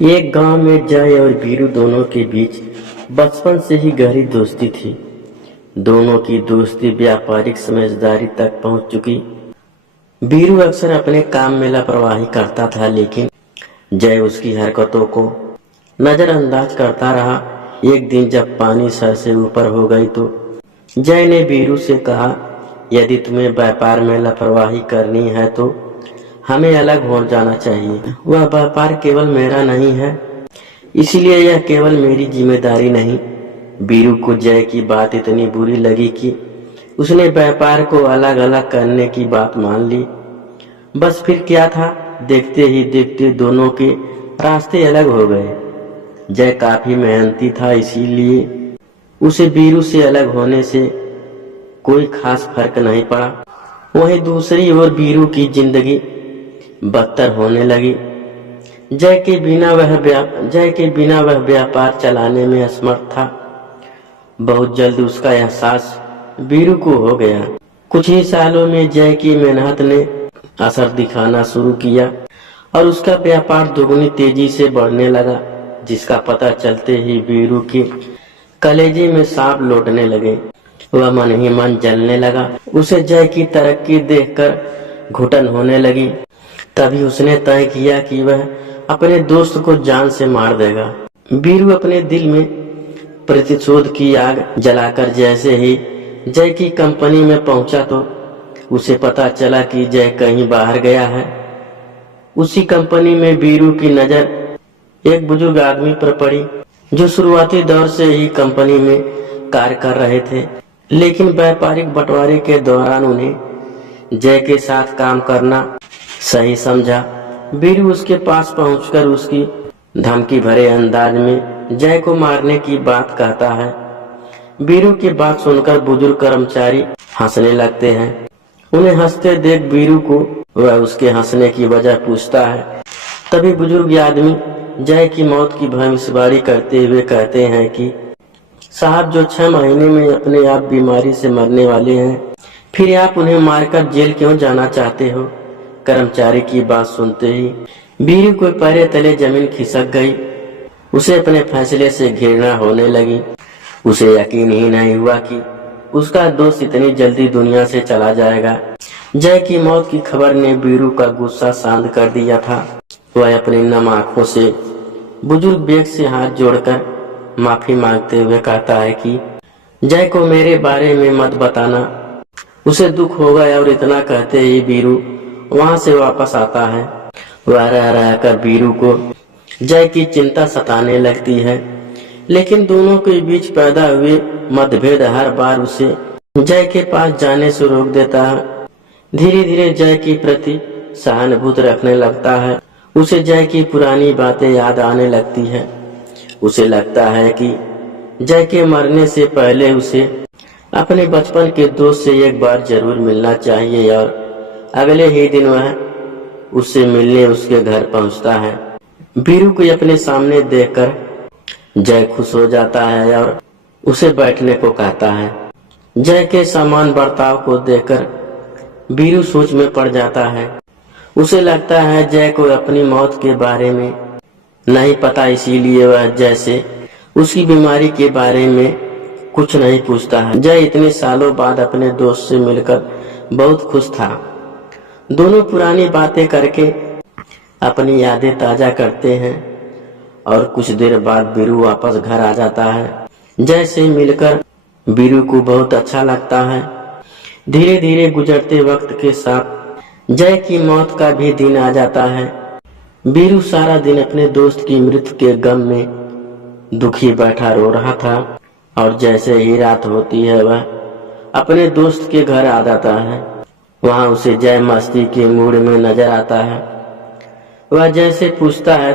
एक गांव में जय और वीरू दोनों के बीच बचपन से ही गहरी दोस्ती थी। दोनों की दोस्ती व्यापारिक समझदारी तक पहुंच चुकी। वीरू अक्सर अपने काम में लापरवाही करता था, लेकिन जय उसकी हरकतों को नजरअंदाज करता रहा। एक दिन जब पानी सर से ऊपर हो गई तो जय ने वीरू से कहा, यदि तुम्हें व्यापार में लापरवाही करनी है तो हमें अलग हो जाना चाहिए। वह व्यापार केवल मेरा नहीं है, इसलिए यह केवल मेरी जिम्मेदारी नहीं। वीरू को जय की बात इतनी बुरी लगी कि उसने व्यापार को अलग अलग करने की बात मान ली। बस फिर क्या था, देखते ही देखते दोनों के रास्ते अलग हो गए। जय काफी मेहनती था, इसीलिए उसे वीरू से अलग होने से कोई खास फर्क नहीं पड़ा। वहीं दूसरी ओर वीरू की जिंदगी बदतर होने लगी। जय के बिना वह व्यापार चलाने में असमर्थ था। बहुत जल्द उसका एहसास वीरू को हो गया। कुछ ही सालों में जय की मेहनत ने असर दिखाना शुरू किया और उसका व्यापार दुगनी तेजी से बढ़ने लगा, जिसका पता चलते ही वीरू के कलेजे में सांप लौटने लगे। वह मन ही मन जलने लगा। उसे जय की तरक्की देखकर घुटन होने लगी। तभी उसने तय किया कि वह अपने दोस्त को जान से मार देगा। वीरू अपने दिल में प्रतिशोध की आग जलाकर जैसे ही जय की कंपनी में पहुंचा तो उसे पता चला कि जय कहीं बाहर गया है। उसी कंपनी में वीरू की नजर एक बुजुर्ग आदमी पर पड़ी, जो शुरुआती दौर से ही कंपनी में कार्य कर रहे थे, लेकिन व्यापारिक बंटवारे के दौरान उन्हें जय के साथ काम करना सही समझा। वीरू उसके पास पहुंचकर उसकी धमकी भरे अंदाज में जय को मारने की बात कहता है। वीरू की बात सुनकर बुजुर्ग कर्मचारी हंसने लगते हैं। उन्हें हंसते देख वीरू को वह उसके हंसने की वजह पूछता है। तभी बुजुर्ग आदमी जय की मौत की भविष्यवाणी करते हुए कहते हैं कि साहब, जो 6 महीने में अपने आप बीमारी से मरने वाले हैं, फिर आप उन्हें मारकर जेल क्यों जाना चाहते हो? कर्मचारी की बात सुनते ही वीरू को पैर तले जमीन खिसक गई। उसे अपने फैसले से घृणा होने लगी। उसे यकीन ही नहीं हुआ कि उसका दोस्त इतनी जल्दी दुनिया से चला जाएगा। जय की मौत की खबर ने वीरू का गुस्सा शांत कर दिया था। वह अपनी नम आंखों से बुजुर्ग व्यक्ति से हाथ जोड़कर माफी मांगते हुए कहता है कि जय को मेरे बारे में मत बताना, उसे दुख होगा। और इतना कहते ही वीरू वहां से वापस आता है। वह रह रहकर वीरू को जय की चिंता सताने लगती है, लेकिन दोनों के बीच पैदा हुए मतभेद हर बार उसे जय के पास जाने से रोक देता है। धीरे धीरे जय के प्रति सहानुभूति रखने लगता है। उसे जय की पुरानी बातें याद आने लगती है। उसे लगता है कि जय के मरने से पहले उसे अपने बचपन के दोस्त से एक बार जरूर मिलना चाहिए। और अगले ही दिन वह उससे मिलने उसके घर पहुंचता है। वीरू को अपने सामने देखकर जय खुश हो जाता है और उसे बैठने को कहता है। जय के समान बर्ताव को देखकर वीरू सोच में पड़ जाता है। उसे लगता है जय को अपनी मौत के बारे में नहीं पता, इसीलिए वह जय से उसकी बीमारी के बारे में कुछ नहीं पूछता है। जय इतने सालों बाद अपने दोस्त से मिलकर बहुत खुश था। दोनों पुरानी बातें करके अपनी यादें ताजा करते हैं और कुछ देर बाद वीरू वापस घर आ जाता है। जय से मिलकर वीरू को बहुत अच्छा लगता है। धीरे धीरे गुजरते वक्त के साथ जय की मौत का भी दिन आ जाता है। वीरू सारा दिन अपने दोस्त की मृत्यु के गम में दुखी बैठा रो रहा था और जैसे ही रात होती है वह अपने दोस्त के घर आ जाता है। वहां उसे जय मस्ती के मूड में नजर आता है। वह जय से पूछता है,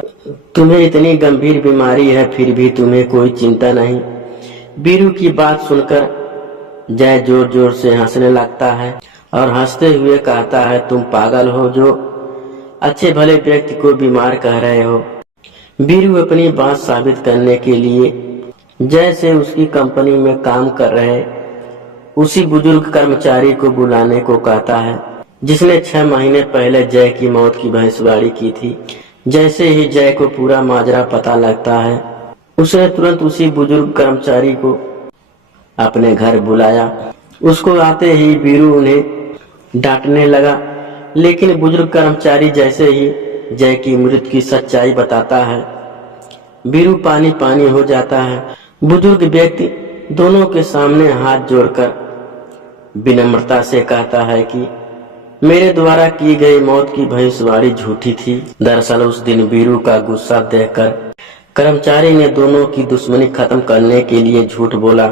तुम्हें इतनी गंभीर बीमारी है फिर भी तुम्हें कोई चिंता नहीं? वीरू की बात सुनकर जय जोर जोर से हंसने लगता है और हंसते हुए कहता है, तुम पागल हो जो अच्छे भले व्यक्ति को बीमार कह रहे हो। वीरू अपनी बात साबित करने के लिए जय से उसकी कंपनी में काम कर रहे उसी बुजुर्ग कर्मचारी को बुलाने को कहता है, जिसने 6 महीने पहले जय की मौत की भविष्यवाणी की थी। जैसे ही जय को पूरा माजरा पता लगता है, उसने तुरंत उसी बुजुर्ग कर्मचारी को अपने घर बुलाया। उसको आते ही बीरू उन्हें डांटने लगा, लेकिन बुजुर्ग कर्मचारी जैसे ही जय की मृत्यु की सच्चाई बताता है, बीरू पानी पानी हो जाता है। बुजुर्ग व्यक्ति दोनों के सामने हाथ जोड़कर विनम्रता से कहता है कि मेरे द्वारा की गई मौत की भविष्यवाणी झूठी थी। दरअसल उस दिन बीरू का गुस्सा देखकर कर्मचारी ने दोनों की दुश्मनी खत्म करने के लिए झूठ बोला,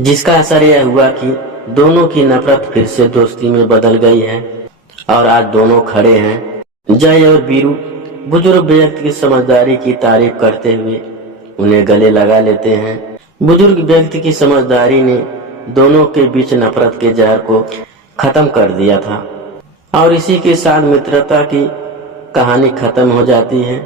जिसका असर यह हुआ कि दोनों की नफरत फिर से दोस्ती में बदल गई है और आज दोनों खड़े हैं। जय और बीरू बुजुर्ग व्यक्ति की समझदारी की तारीफ करते हुए उन्हें गले लगा लेते हैं। बुजुर्ग व्यक्ति की समझदारी ने दोनों के बीच नफरत के जहर को खत्म कर दिया था और इसी के साथ मित्रता की कहानी खत्म हो जाती है।